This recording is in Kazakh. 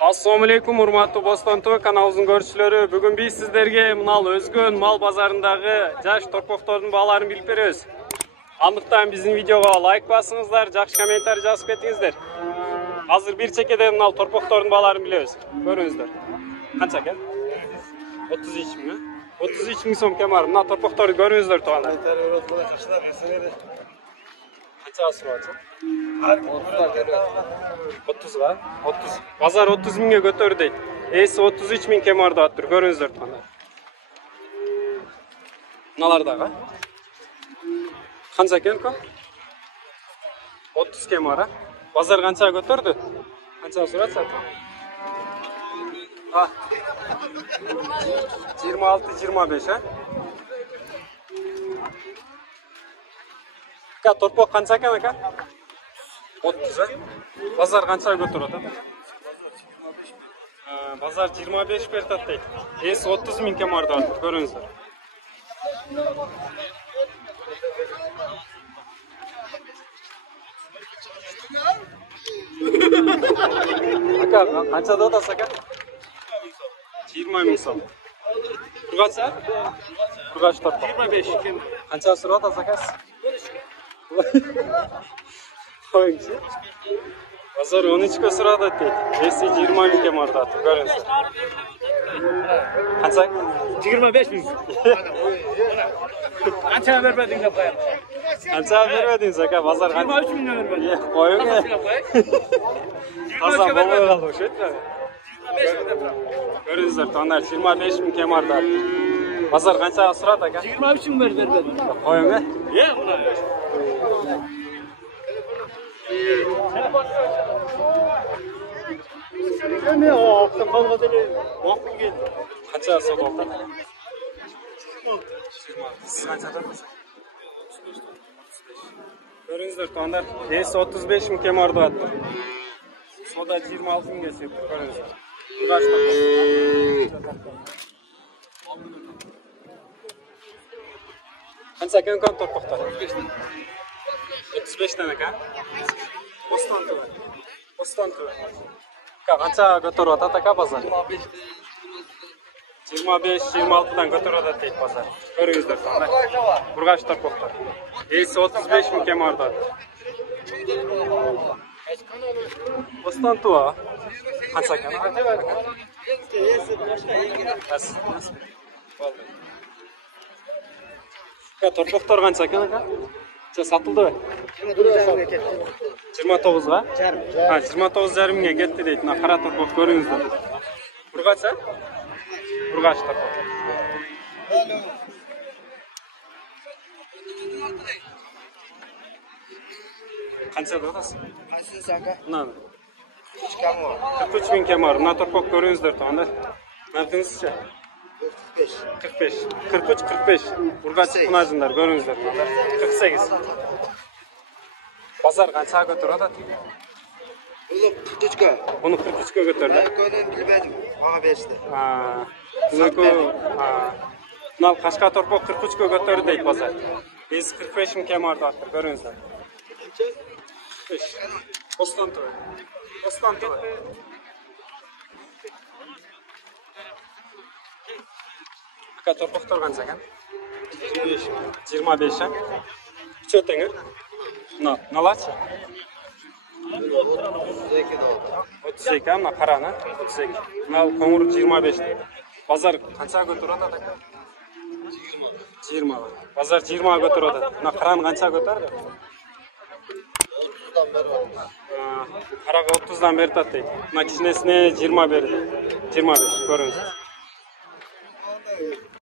Assalamu alaikum, урматтуу Бостон ТВ каналыбыздын көрүүчүлөрү. Бүгүн биз сиздерге мынал өзгөн мал базарындагы жаш торпоктордун бааларын билип беребиз. Андыктан биздин видеого лайк басыңыздар, жакшы комментарий жазып кетиңиздер. Азыр бир чекеде мынал торпоктордун бааларын билебиз. Көрүңүздөр. Канча экен? 33 миң, 33 миң сом кем бар. Мына торпокторду көрүңүздөр туугандар. Канча сурап 30 га? 30. Базар 30 миңге көтөр дейт. Эси 33 миң кем арды аттыр. Көрүңүздөр туугандар. Мыналар дагы. Канча экен ко? 30 кем ара. Базар канча көтөрдү? Канча сурат? 26-25, а? Торпок канча экен ака? 30, а? Базар канча көтөрөт, а? Базар 25 бертат дейт. Эс 30 миң кем арды аттыр. Көрүңүздөр. Ака, канча да атасыз ака? 20 миң сом. Курганча? Кургач торпок. 25 кем. Канча сурап атасыз ака? 13. Коюңчу. Базар 13 сурап атат. Эси 20 миң кем арды аттыр. Көрүңүздөр. Канча? 25 миң. Канча бербедиң деп коем. Канча бербедиңиз ака? Базар 23 миңге бербедим. Коюң. Таза болбой калды ошойт. Көрүңүздөр, тондар 25 миң кем арды аттыр. Базар канчага сурат ака? 23 миң бербедим. Коюң, э? Мына. Канча сатып алдың? Көрүңүздөр, тондар эси 35 миң кем арды аттыр. Сода 26 миңге сетип көрүңүздөр. Канча экен торпоктор? 35 тан экен. Бостон ТВ. Канча көтөрүп атат ака базар? 25-26 көтөрүп атат дейт базар. Көрүңүздөр тондар. Кургач торпоктор. Эси 35 миң кем арды аттыр. Бостон ТВ. Канча экен? Торпоктор канча экен ака? Сатылдыбы? 29 га? 29,5 миңге кетти дейт. Мына кара торпок көрүңүздөр. Кургача? Кургач торпок. Канча деп атасыз? Канчасы ака? Мына 43 миң кем бар. Мына торпок көрүңүздөр туугандар. Мынатыңызчы? 45. 43-45. Кургач кунажындар көрүңүздөр туугандар. 48. Базар канча көтөрүп атат? Буну 43 көтөрдү. Экөөнүн билбедим. Мага беришти. Мына кашка торпок 43 көтөрдү дейт базар. Биз 45 миң кем арды аттыр. Көрүңүздөр. Бостон ТВ. Бостон ТВ. Ака торпоктор канча экен? 25, а? Үчөө тең, э? Налачы? 32, мына караны? 32. Мына коңур 25 дейт. Базар канча көтөрүп атат ака? 20. Базар 20 көтөрүп атат. Мына караны канча көтөрдү? 30дан берип атат. Карага 30дан берип атат дейт. Мына кичинесине 20 берди. 25 көрүңүз.